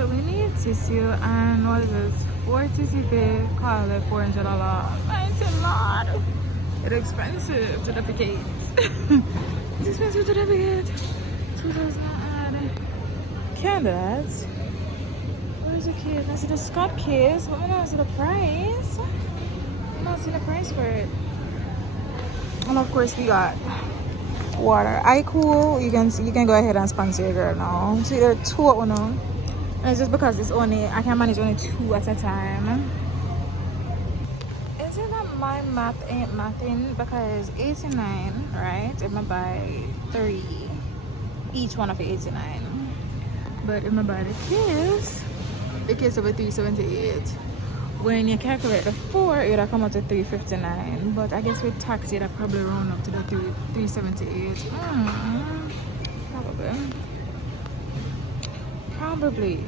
So we need tissue and what is this? 4 tissue pay, call it $400. It's a lot. It's expensive to duplicate. It's expensive to duplicate. 2,000 add. Can't do that. Where's the case? I see the Scott case, but I don't see the price. I don't see the price for it. And of course we got water. I cool. You can go ahead and sponsor your girl now. So there are 2 at one now. And it's just because it's only I can manage only 2 at a time. Is it that my math ain't mathing? Because 89, right? If I buy 3, each one of the 89. But if I buy the case over 378. When you calculate the 4, it'll come out to 359. But I guess with tax, it'll probably round up to the 378. Probably.